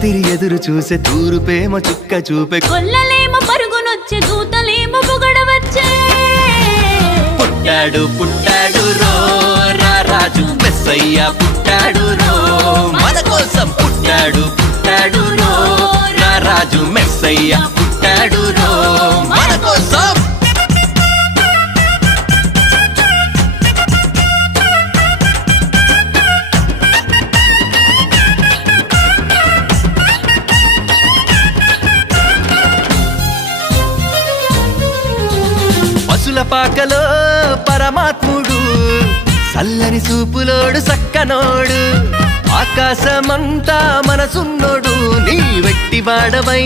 రాత్రి ఎదురు చూసే తూరుపేమో చుక్క చూపే కొల్లలేమో పరుగునొచ్చే దూతలేమో పొగడవచ్చే పుట్టాడు పుట్టాడు రో రారాజు మెస్సయ్య పుట్టాడు రో మన కోసం పుట్టాడు పుట్టాడు రో రారాజు మెస్సయ్య పుట్టాడు రో మన కోసం పసుల పాకలో పరమాత్ముడు చల్లని చూపులోడు సక్కనోడు ఆకాశమంతా మనసున్నోడు నీ వెట్టి వాడవై